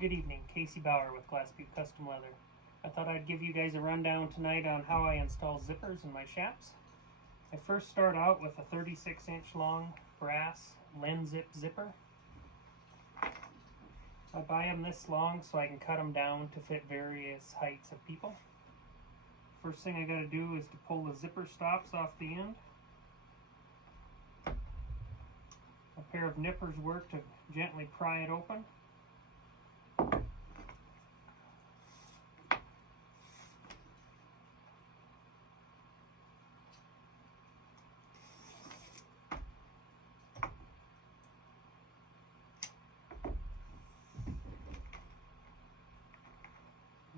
Good evening, Casey Bauer with Glass Butte Custom Leather. I thought I'd give you guys a rundown tonight on how I install zippers in my chaps. I first start out with a 36-inch long brass Len-Zip zipper. I buy them this long so I can cut them down to fit various heights of people. First thing I got to do is to pull the zipper stops off the end. A pair of nippers work to gently pry it open.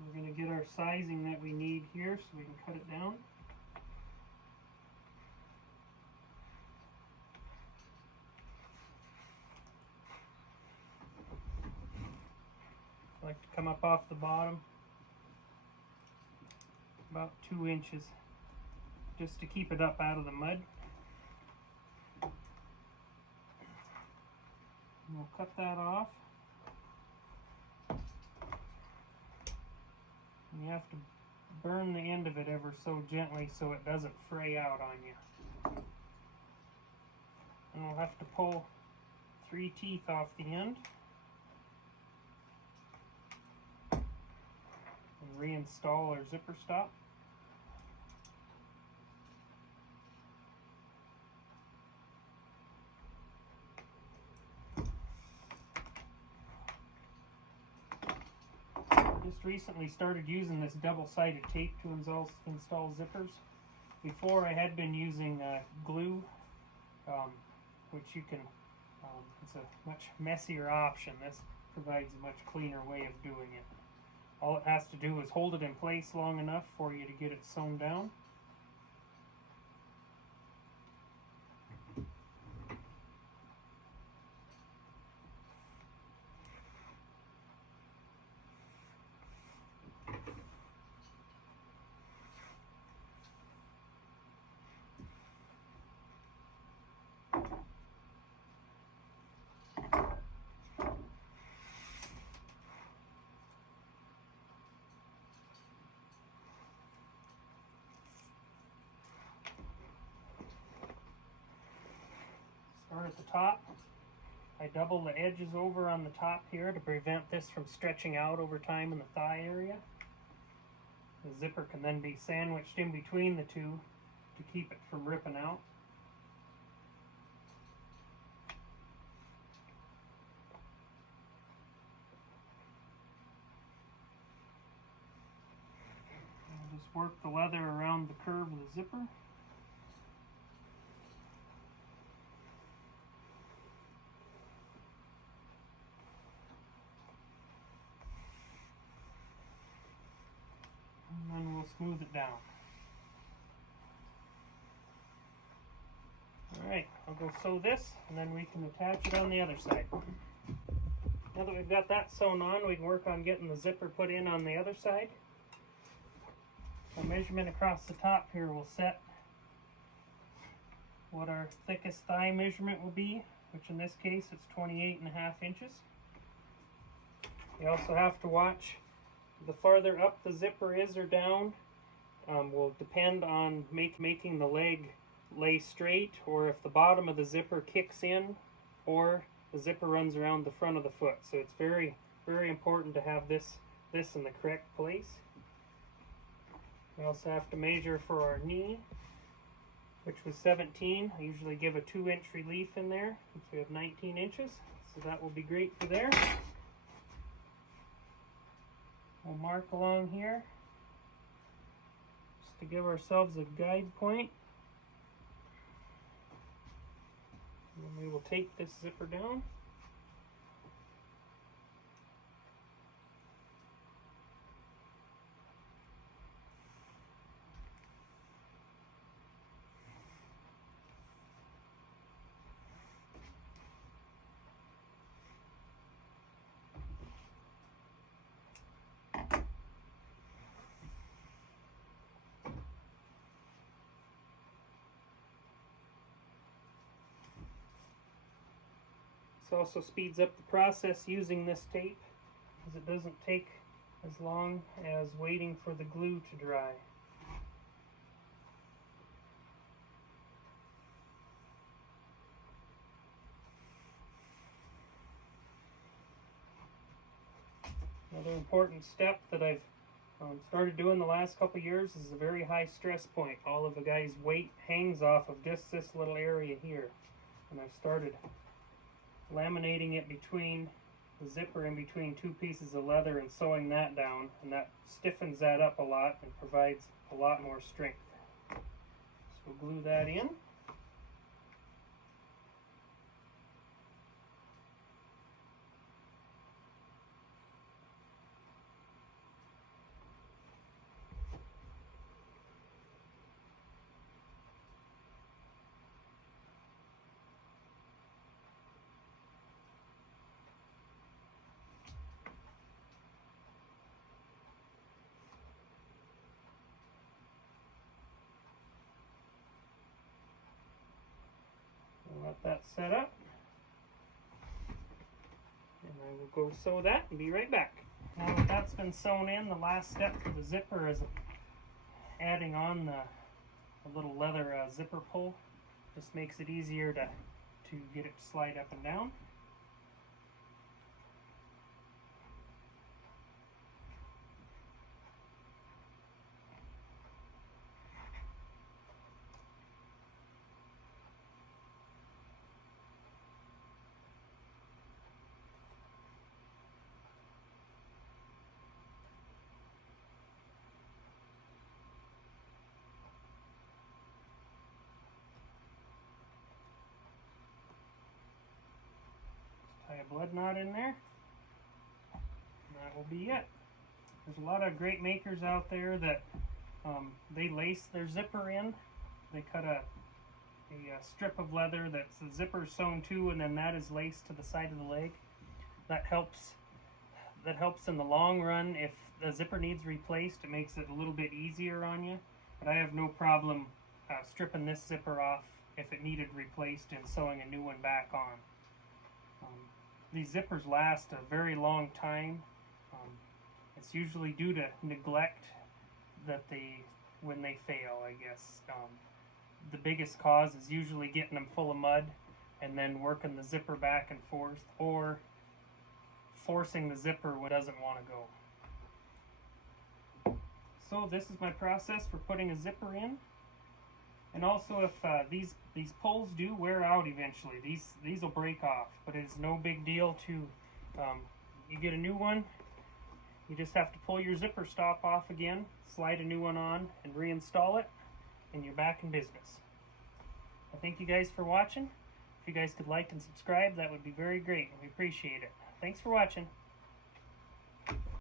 We're going to get our sizing that we need here so we can cut it down. I like to come up off the bottom about 2 inches just to keep it up out of the mud. And we'll cut that off. And you have to burn the end of it ever so gently so it doesn't fray out on you. And we'll have to pull 3 teeth off the end and reinstall our zipper stop. Just recently started using this double-sided tape to install zippers. Before I had been using glue, which you can, it's a much messier option. This provides a much cleaner way of doing it. All it has to do is hold it in place long enough for you to get it sewn down. Start at the top. I double the edges over on the top here to prevent this from stretching out over time in the thigh area. The zipper can then be sandwiched in between the two to keep it from ripping out. I'll just work the leather around the curve of the zipper. And then we'll smooth it down. Alright, I'll go sew this and then we can attach it on the other side. Now that we've got that sewn on, we can work on getting the zipper put in on the other side. The measurement across the top here will set what our thickest thigh measurement will be, which in this case it's 28.5 inches. You also have to watch the farther up the zipper is or down will depend on making the leg lay straight, or if the bottom of the zipper kicks in or the zipper runs around the front of the foot. So it's very, very important to have this in the correct place. We also have to measure for our knee, which was 17. I usually give a 2-inch relief in there, since we have 19 inches. So that will be great for there. We'll mark along here, just to give ourselves a guide point. And then we will take this zipper down. This also speeds up the process using this tape. because it doesn't take as long as waiting for the glue to dry. Another important step that I've started doing the last couple years is a very high stress point. All of the guy's weight hangs off of just this little area here. And I've started laminating it between the zipper in between two pieces of leather and sewing that down, and that stiffens that up a lot and provides a lot more strength. So we'll glue that in. Let that set up, and I will go sew that and be right back. Now that that's been sewn in, the last step for the zipper is adding on the little leather zipper pull. Just makes it easier to get it to slide up and down. Tie a blood knot in there, and that will be it. There's a lot of great makers out there that they lace their zipper in. They cut a strip of leather that's the zipper sewn to, and then that is laced to the side of the leg. That helps in the long run. If the zipper needs replaced, it makes it a little bit easier on you. But I have no problem stripping this zipper off if it needed replaced and sewing a new one back on. These zippers last a very long time. It's usually due to neglect that when they fail, I guess. The biggest cause is usually getting them full of mud and then working the zipper back and forth, or forcing the zipper when it doesn't want to go. So this is my process for putting a zipper in. And also, if these pulls do wear out eventually, these will break off, but it's no big deal to you get a new one. You just have to pull your zipper stop off again, slide a new one on, and reinstall it, and you're back in business. I thank you guys for watching. If you guys could like and subscribe, that would be very great. We appreciate it. Thanks for watching.